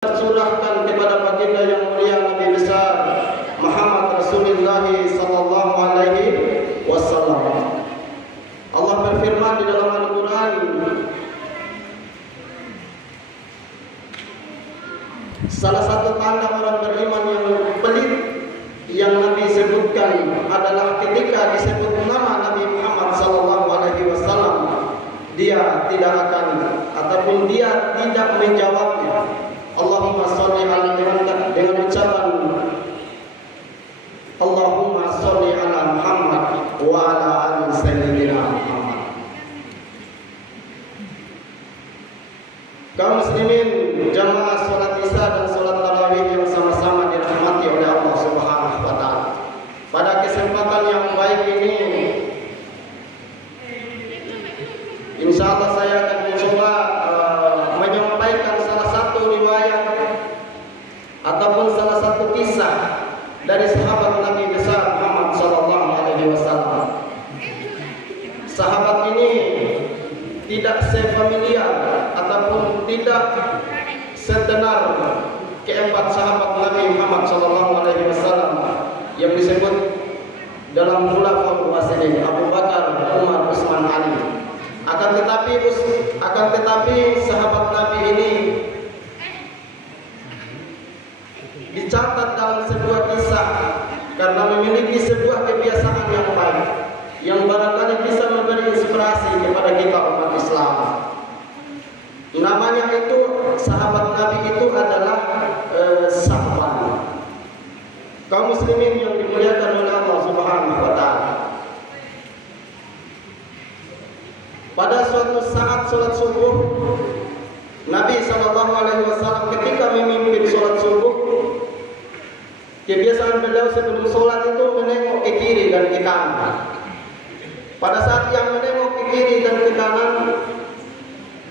tercurahkan kepada baginda yang mulia Nabi besar Muhammad Rasulullah sallallahu alaihi wasallam. Allah berfirman di dalam Al-Qur'an, salah satu tanda orang beriman yang pelit yang Nabi sebutkan adalah ketika disebut nama Nabi Muhammad sallallahu alaihi wasallam, dia tidak akan ataupun dia tidak menjawabnya. Allahumma sholli ala Muhammad, dengan ucapan Allahumma sholli ala Muhammad wa ala ali sayyidina Muhammad. Kaum muslimin, jamaah salat Isya dan salat tarawih yang sama-sama dirahmati oleh Allah Subhanahu wa taala. Pada kesempatan yang baik ini, insyaallah saya akan mencoba menyampaikan salah satu riwayat ataupun salah satu kisah dari sahabat Nabi besar Muhammad sallallahu alaihi wasallam. Sahabat ini tidak sefamiliar ataupun tidak setenar keempat sahabat Nabi Muhammad sallallahu alaihi wasallam yang disebut dalam khulafaur rasyidin, Abu Bakar, Umar, Utsman, Ali. Akan tetapi sahabat Nabi ini dicatat dalam sebuah kisah karena memiliki sebuah kebiasaan yang baik yang barangkali bisa memberi inspirasi kepada kita umat Islam. Namanya itu, sahabat Nabi itu adalah Sa'ban. Kaum muslimin yang dimuliakan oleh Allah Subhanahu wa taala. Pada suatu saat sholat subuh, Nabi SAW ketika memimpin sholat subuh, kebiasaan beliau sebelum sholat itu menengok ke kiri dan ke kanan. Pada saat yang menengok ke kiri dan ke kanan,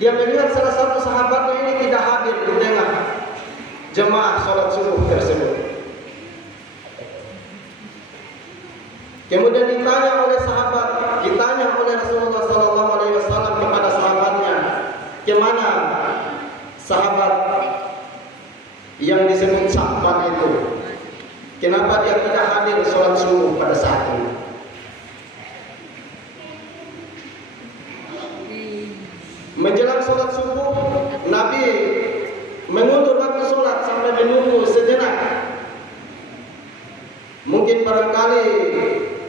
dia melihat salah satu sahabatnya ini tidak hadir di tengah jemaah sholat subuh tersebut. Kemudian ditanya oleh Rasulullah SAW kepada sahabatnya, kemana sahabat yang disebut Sa'ban itu? Kenapa dia tidak hadir sholat subuh pada saat itu? Menjelang sholat subuh, Nabi mengundur waktu sholat sampai menunggu sejenak. Mungkin barangkali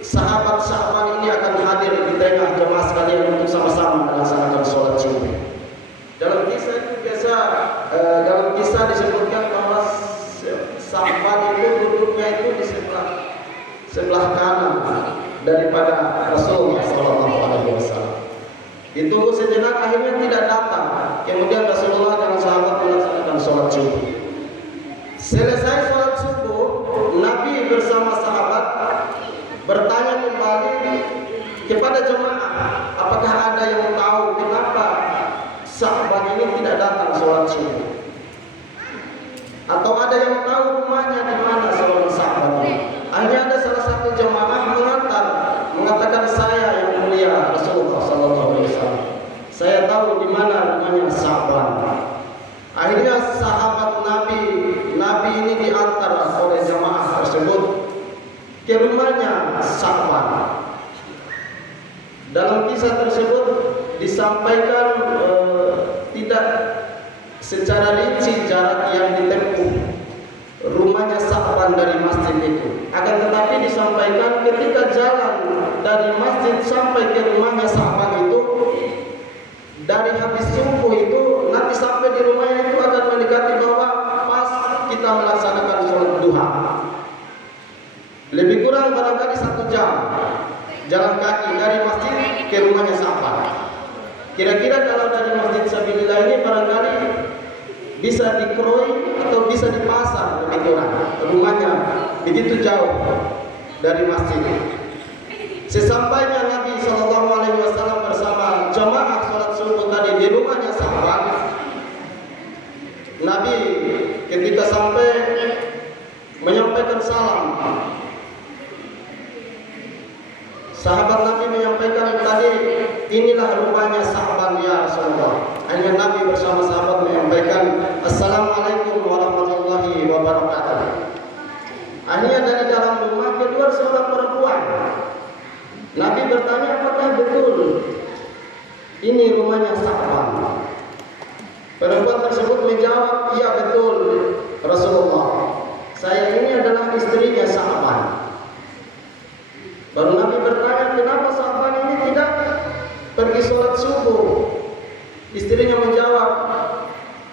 sahabat Sa'ban ini akan hadir di tengah jemaah sekalian untuk sama-sama melaksanakan sholat subuh. Dalam kisah itu dalam kisah disebutkan bahwa Sa'ban itu duduknya itu di sebelah kanan daripada Rasulullah SAW. Ditunggu sejenak, akhirnya tidak datang. Kemudian Rasulullah dan sahabat melaksanakan sholat subuh. Selesai sholat subuh, Nabi bersama sahabat bertanya kembali kepada jemaah, apakah ada yang tahu kenapa Sa'ban ini tidak datang sholat subuh? Atau ada yang tahu rumahnya di mana seorang Sa'ban ini? Hanya ada salah satu jemaah mengatakan, saya yang mulia Rasulullah SAW, saya tahu di mana rumahnya Sa'ban. Akhirnya sahabat Nabi ini diantar oleh jemaah tersebut ke rumahnya Sa'ban. Dalam kisah tersebut disampaikan tidak secara rinci jarak yang ditempuh rumahnya Sa'ban dari masjid itu. Akan tetapi disampaikan ketika jalan dari masjid sampai ke rumahnya Sa'ban itu, dari habis subuh itu nanti sampai di rumahnya itu akan mendekati bahwa pas kita melaksanakan sholat duha. Lebih kurang barangkali 1 jam jalan kaki dari masjid ke rumahnya Sa'ban. Kira-kira kalau dari Masjid Sabilillah ini barangkali bisa dikroi atau bisa dipasang, lebih kurang rumahnya begitu jauh dari masjid. Sesampainya Nabi SAW bersama jamaah sholat subuh tadi di rumahnya Sa'ban, Nabi ketika sampai menyampaikan salam. Sahabat Nabi menyampaikan tadi, inilah rumahnya Sa'ban ya Rasulullah. Hanya Nabi bersama sahabat menyampaikan, Assalamualaikum warahmatullahi namanya Sa'ban. Perempuan tersebut menjawab, "Iya betul Rasulullah, saya ini adalah istrinya Sa'ban." Baru Nabi bertanya, "Kenapa Sa'ban ini tidak pergi sholat subuh?" Istrinya menjawab,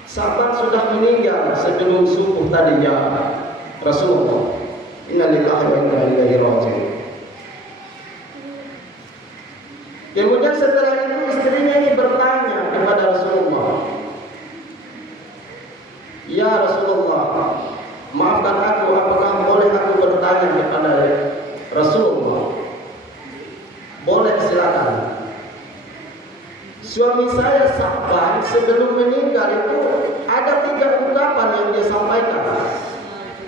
"Sa'ban sudah meninggal sebelum subuh tadi ya Rasulullah. Inna lillahi wa inna ilaihi raji'un." Kemudian setelah itu istrinya ini bertanya kepada Rasulullah, "Ya Rasulullah, maafkan aku, apakah boleh aku bertanya kepada Rasulullah?" "Boleh, silakan." Suami saya Sa'ban sebelum meninggal itu ada 3 ungkapan yang dia sampaikan.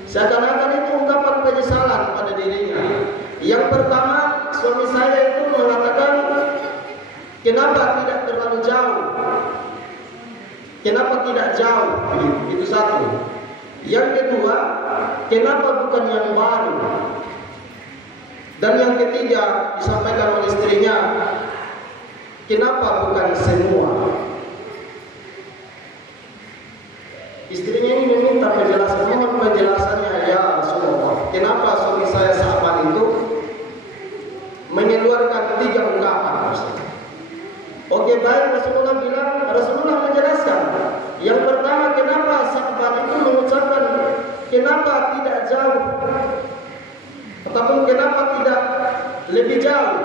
Seakan-akan itu ungkapan penyesalan pada dirinya. Yang pertama, suami saya itu mengatakan, "Kenapa tidak terlalu jauh? Kenapa tidak jauh?" Itu satu. Yang kedua, "Kenapa bukan yang baru?" Dan yang ketiga disampaikan oleh istrinya, "Kenapa bukan semua?" Istrinya ini meminta penjelasan, mohon penjelasannya ya Rasulullah. Kenapa suami saya Sa'ban itu mengeluarkan 3 ungkapan tersebut? Oke, baik, Rasulullah menjelaskan. Yang pertama, kenapa Sa'ban itu mengucapkan kenapa tidak jauh, ataupun kenapa tidak lebih jauh,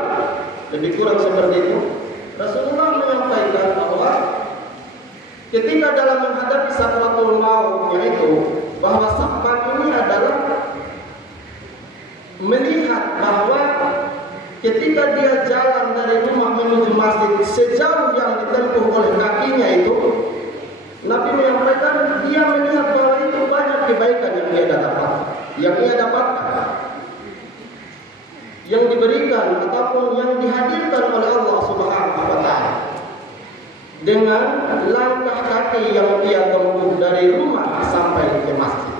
lebih kurang seperti itu. Rasulullah menyampaikan bahwa ketika dalam menghadapi sakratul maut, yaitu bahwa Sa'ban ini adalah melihat bahwa ketika dia jalan dari rumah menuju masjid, sejauh yang ditempuh oleh kakinya itu, Nabi menyampaikan dia melihat bahwa itu banyak kebaikan yang dia dapatkan, yang diberikan ataupun yang dihadirkan oleh Allah Subhanahu wa taala dengan langkah kaki yang dia tempuh dari rumah sampai ke masjid.